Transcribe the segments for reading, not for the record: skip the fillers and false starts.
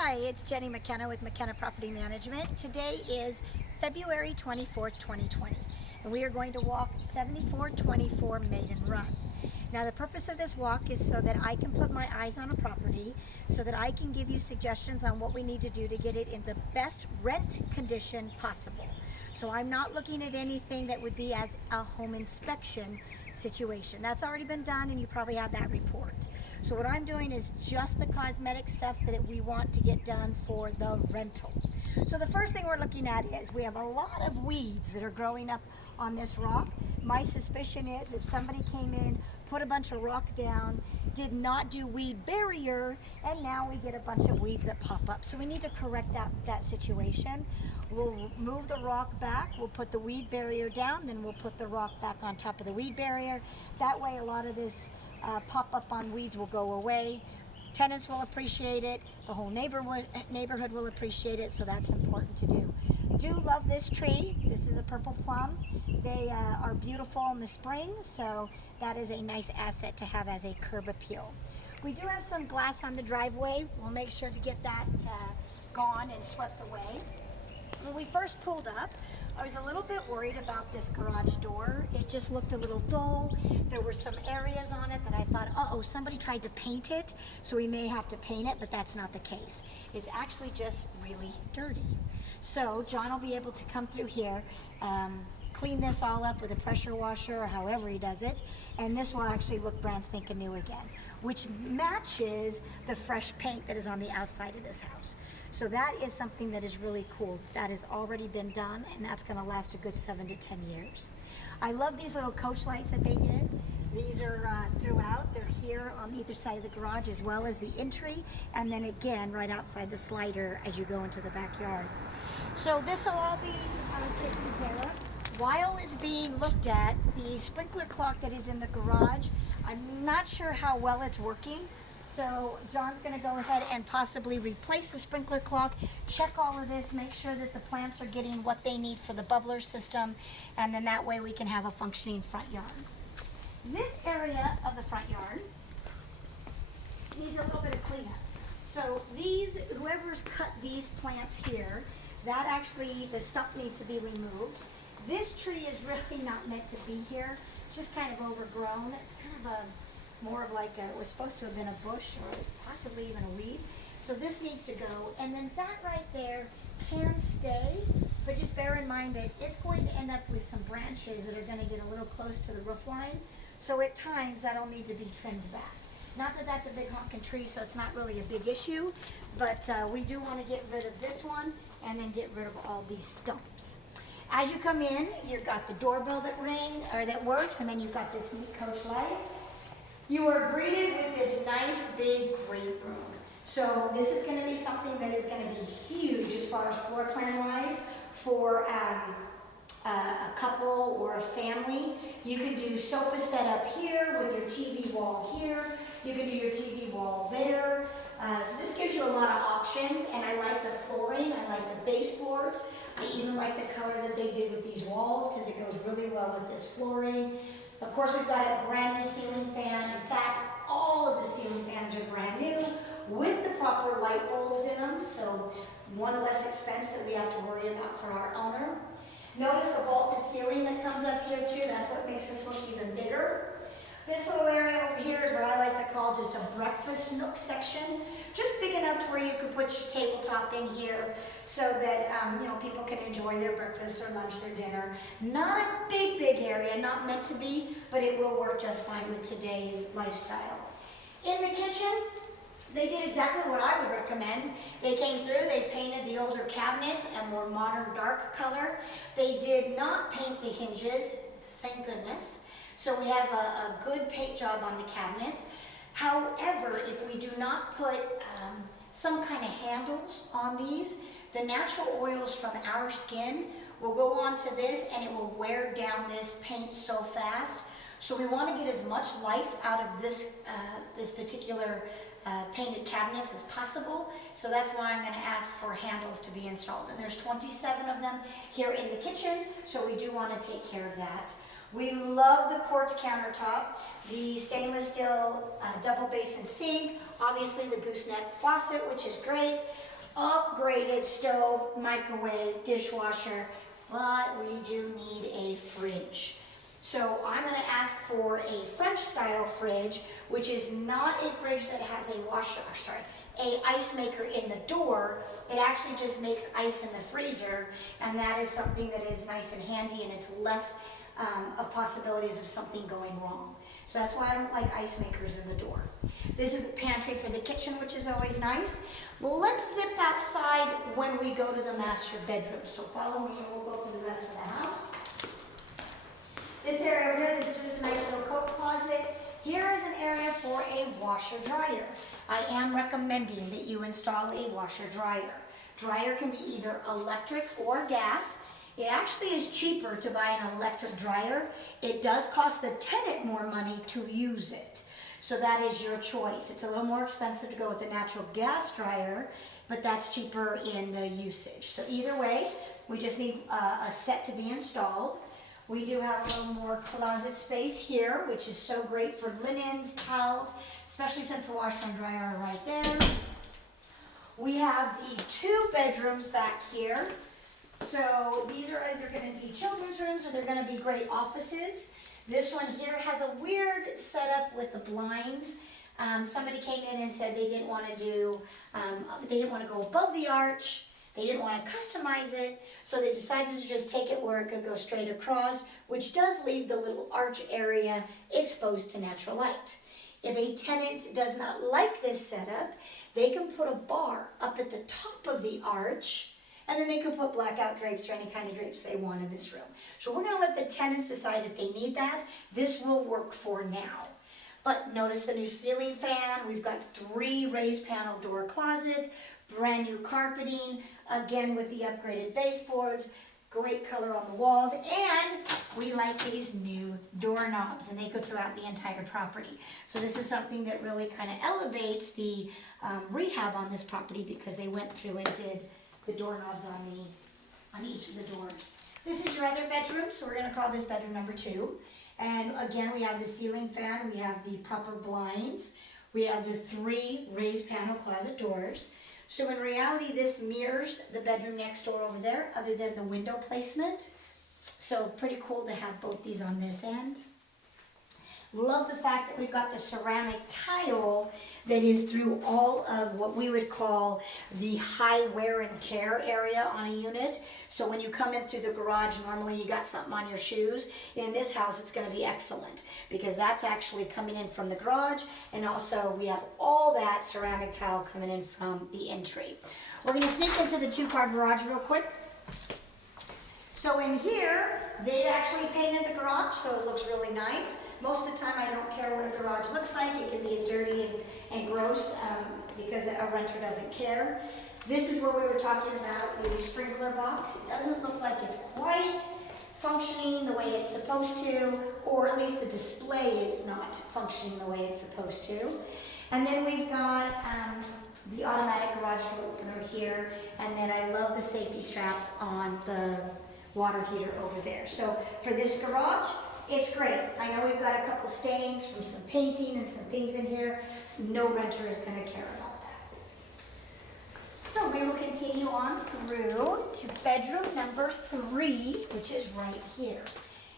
Hi, it's Jenny McKenna with McKenna Property Management. Today is February 24th, 2020, and we are going to walk 7424 Maiden Run. Now, the purpose of this walk is so that I can put my eyes on a property, so that I can give you suggestions on what we need to do to get it in the best rent condition possible. So I'm not looking at anything that would be as a home inspection situation. That's already been done and you probably have that report. So what I'm doing is just the cosmetic stuff that we want to get done for the rental. So the first thing we're looking at is we have a lot of weeds that are growing up on this rock. My suspicion is if somebody came in, put a bunch of rock down, did not do weed barrier, and now we get a bunch of weeds that pop up. So we need to correct that situation. We'll move the rock back, we'll put the weed barrier down, then we'll put the rock back on top of the weed barrier. That way a lot of this pop up on weeds will go away. Tenants will appreciate it, the whole neighborhood will appreciate it, so that's important to do. Do love this tree. This is a purple plum. They are beautiful in the spring, so that is a nice asset to have as a curb appeal. We do have some glass on the driveway. We'll make sure to get that gone and swept away. When we first pulled up, I was a little bit worried about this garage door. It just looked a little dull. There were some areas on it that I thought, uh-oh, somebody tried to paint it, so we may have to paint it, but that's not the case. It's actually just really dirty. So John will be able to come through here, clean this all up with a pressure washer or however he does it, and this will actually look brand spanking new again, which matches the fresh paint that is on the outside of this house. So that is something that is really cool. That has already been done, and that's going to last a good 7 to 10 years. I love these little coach lights that they did. These are throughout. They're here on either side of the garage as well as the entry, and then again right outside the slider as you go into the backyard. So this will all be taken care of. While it's being looked at, the sprinkler clock that is in the garage, I'm not sure how well it's working. So John's going to go ahead and possibly replace the sprinkler clock, check all of this, make sure that the plants are getting what they need for the bubbler system, and then that way we can have a functioning front yard. This area of the front yard needs a little bit of cleanup. So these, whoever's cut these plants here, that actually, the stump needs to be removed. This tree is really not meant to be here. It's just kind of overgrown. It's kind of more of like it was supposed to have been a bush or possibly even a weed. So this needs to go. And then that right there can stay, but just bear in mind that it's going to end up with some branches that are going to get a little close to the roof line. So at times that'll need to be trimmed back. Not that that's a big honking tree, so it's not really a big issue, but we do want to get rid of this one and then get rid of all these stumps. As you come in, you've got the doorbell that works, and then you've got this neat coach light. You are greeted with this nice big great room. So this is going to be something that is going to be huge as far as floor plan wise for a couple or a family. You can do sofa set up here with your TV wall here. You can do your TV wall there. So this gives you a lot of options, and I like the flooring. I like the baseboards. I even like the color that they did with these walls because it goes really well with this flooring. Of course, we've got a brand new ceiling fan. In fact, all of the ceiling fans are brand new with the proper light bulbs in them, so one less expense that we have to worry about for our owner. Notice the vaulted ceiling that comes up here too. That's what makes this look even bigger. This little area over here is what I like to call just a breakfast nook section. Just big enough to where you can put your tabletop in here so that people can enjoy their breakfast, their lunch, their dinner. Not a big area, not meant to be, but it will work just fine with today's lifestyle. In the kitchen, they did exactly what I would recommend. They came through, they painted the older cabinets a more modern dark color. They did not paint the hinges, thank goodness. So we have a good paint job on the cabinets. However, if we do not put some kind of handles on these, the natural oils from our skin will go onto this and it will wear down this paint so fast. So we want to get as much life out of this particular painted cabinets as possible. So that's why I'm going to ask for handles to be installed. And there's 27 of them here in the kitchen, so we do want to take care of that. We love the quartz countertop, the stainless steel double basin sink, obviously the gooseneck faucet, which is great. upgraded stove, microwave, dishwasher, but we do need a fridge. So I'm going to ask for a French style fridge, which is not a fridge that has a ice maker in the door. It actually just makes ice in the freezer, and that is something that is nice and handy, and it's less of possibilities of something going wrong. So that's why I don't like ice makers in the door. This is a pantry for the kitchen, which is always nice. Well, let's zip outside when we go to the master bedroom. So follow me and we'll go to the rest of the house. This area over here, this is just a nice little coat closet. Here is an area for a washer dryer. I am recommending that you install a washer dryer. Dryer can be either electric or gas. It actually is cheaper to buy an electric dryer. It does cost the tenant more money to use it. So that is your choice. It's a little more expensive to go with the natural gas dryer, but that's cheaper in the usage. So either way, we just need a set to be installed. We do have a little more closet space here, which is so great for linens, towels, especially since the washer and dryer are right there. We have the 2 bedrooms back here. So these are either going to be children's rooms or they're going to be great offices. This one here has a weird setup with the blinds. Somebody came in and said they didn't want to go above the arch. They didn't want to customize it, so they decided to just take it where it could go straight across, which does leave the little arch area exposed to natural light. If a tenant does not like this setup, they can put a bar up at the top of the arch, and then they can put blackout drapes or any kind of drapes they want in this room. So we're going to let the tenants decide if they need that. This will work for now. But notice the new ceiling fan. We've got 3 raised panel door closets, brand new carpeting, again with the upgraded baseboards, great color on the walls, and we like these new doorknobs, and they go throughout the entire property. So this is something that really kind of elevates the rehab on this property, because they went through and did the doorknobs on each of the doors. This is your other bedroom, so we're going to call this bedroom number 2. And again, we have the ceiling fan, we have the proper blinds, we have the 3 raised panel closet doors. So in reality, this mirrors the bedroom next door over there, other than the window placement. So pretty cool to have both these on this end. Love the fact that we've got the ceramic tile that is through all of what we would call the high wear and tear area on a unit. So when you come in through the garage, normally you got something on your shoes. In this house, it's going to be excellent, because that's actually coming in from the garage, and also we have all that ceramic tile coming in from the entry. We're going to sneak into the 2-car garage real quick. So in here, they've actually painted the garage, so it looks really nice. Most of the time, I don't care what a garage looks like. It can be as dirty and gross because a renter doesn't care. This is where we were talking about the sprinkler box. It doesn't look like it's quite functioning the way it's supposed to, or at least the display is not functioning the way it's supposed to. And then we've got the automatic garage door opener here, and then I love the safety straps on the water heater over there. So for this garage, it's great. I know we've got a couple stains from some painting and some things in here. No renter is going to care about that. So we will continue on through to bedroom number 3, which is right here.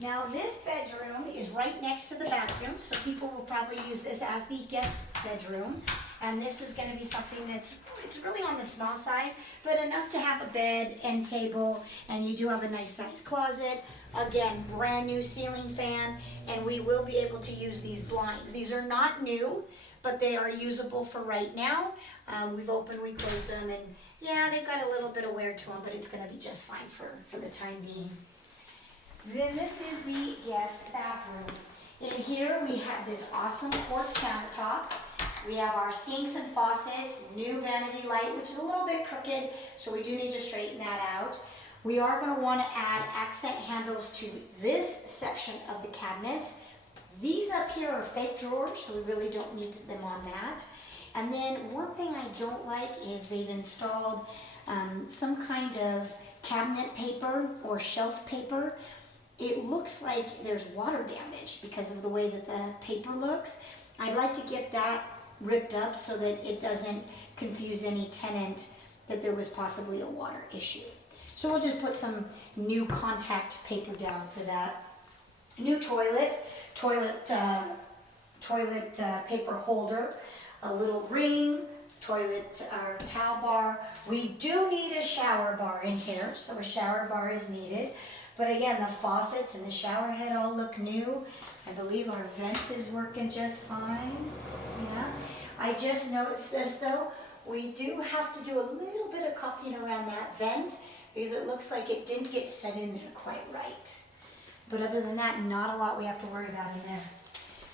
Now this bedroom is right next to the bathroom, so people will probably use this as the guest bedroom. And this is going to be something it's really on the small side, but enough to have a bed, end table, and you do have a nice sized closet. Again, brand new ceiling fan, and we will be able to use these blinds. These are not new, but they are usable for right now. We've opened, we closed them, and yeah, they've got a little bit of wear to them, but it's going to be just fine for the time being. Then this is the guest bathroom. In here we have this awesome quartz countertop. We have our sinks and faucets, new vanity light, which is a little bit crooked, so we do need to straighten that out. We are going to want to add accent handles to this section of the cabinets. These up here are fake drawers, so we really don't need them on that. And then one thing I don't like is they've installed some kind of cabinet paper or shelf paper. It looks like there's water damage because of the way that the paper looks. I'd like to get that ripped up so that it doesn't confuse any tenant that there was possibly a water issue. So we'll just put some new contact paper down for that. New toilet paper holder, a little ring, toilet or towel bar. We do need a shower bar in here, so a shower bar is needed. But again, the faucets and the shower head all look new. I believe our vent is working just fine. Yeah. I just noticed this though. We do have to do a little bit of caulking around that vent because it looks like it didn't get set in there quite right. But other than that, not a lot we have to worry about in there.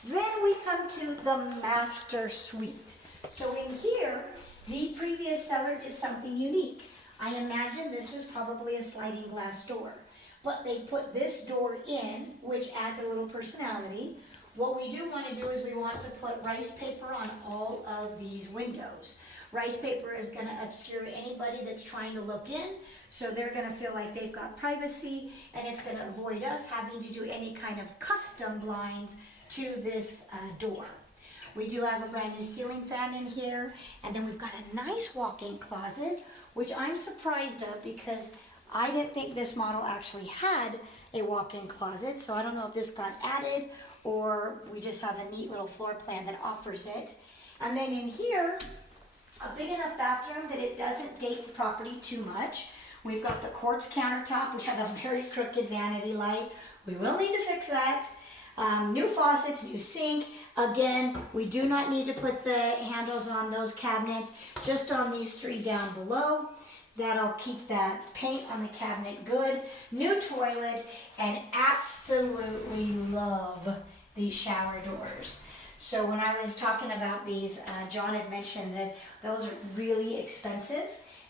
Then we come to the master suite. So in here, the previous seller did something unique. I imagine this was probably a sliding glass door, but they put this door in, which adds a little personality. What we do want to do is we want to put rice paper on all of these windows. Rice paper is going to obscure anybody that's trying to look in, so they're going to feel like they've got privacy, and it's going to avoid us having to do any kind of custom blinds to this door. We do have a brand new ceiling fan in here, and then we've got a nice walk-in closet, which I'm surprised of because I didn't think this model actually had a walk-in closet, so I don't know if this got added or we just have a neat little floor plan that offers it. And then in here, a big enough bathroom that it doesn't date the property too much. We've got the quartz countertop. We have a very crooked vanity light. We will need to fix that. New faucets, new sink. Again, we do not need to put the handles on those cabinets, just on these three down below. That'll keep that paint on the cabinet good. New toilet, and absolutely love these shower doors. So when I was talking about these, John had mentioned that those are really expensive,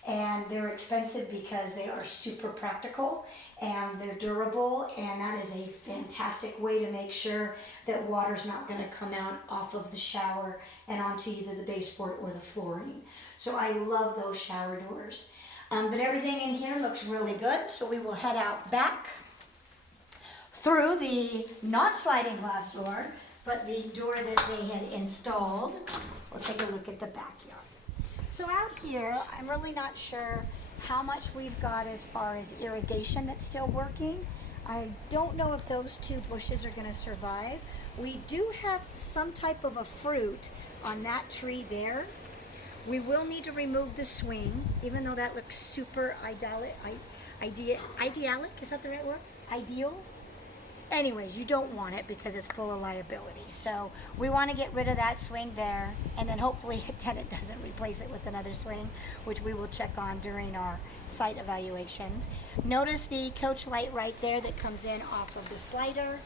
and they're expensive because they are super practical and they're durable, and that is a fantastic way to make sure that water's not going to come out off of the shower and onto either the baseboard or the flooring. So I love those shower doors. But everything in here looks really good, so we will head out back through the not sliding glass door, but the door that they had installed. We'll take a look at the backyard. So out here, I'm really not sure how much we've got as far as irrigation that's still working. I don't know if those two bushes are going to survive. We do have some type of a fruit on that tree there. We will need to remove the swing, even though that looks super idyllic, is that the right word? Ideal? Anyways, you don't want it because it's full of liability. So we want to get rid of that swing there, and then hopefully a tenant doesn't replace it with another swing, which we will check on during our site evaluations. Notice the coach light right there that comes in off of the slider.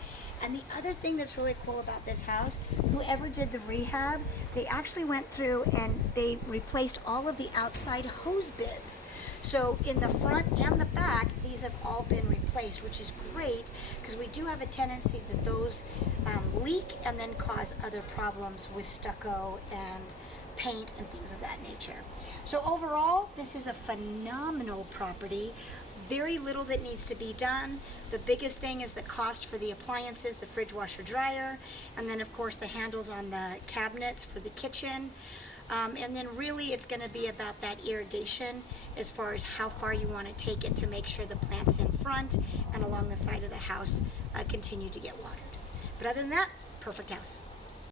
And the other thing that's really cool about this house, whoever did the rehab, they actually went through and they replaced all of the outside hose bibs. So in the front and the back, these have all been replaced, which is great because we do have a tendency that those leak and then cause other problems with stucco and paint and things of that nature. So overall, this is a phenomenal property. Very little that needs to be done. The biggest thing is the cost for the appliances, the fridge, washer, dryer, and then of course the handles on the cabinets for the kitchen. And then really it's going to be about that irrigation as far as how far you want to take it to make sure the plants in front and along the side of the house continue to get watered. But other than that, perfect house.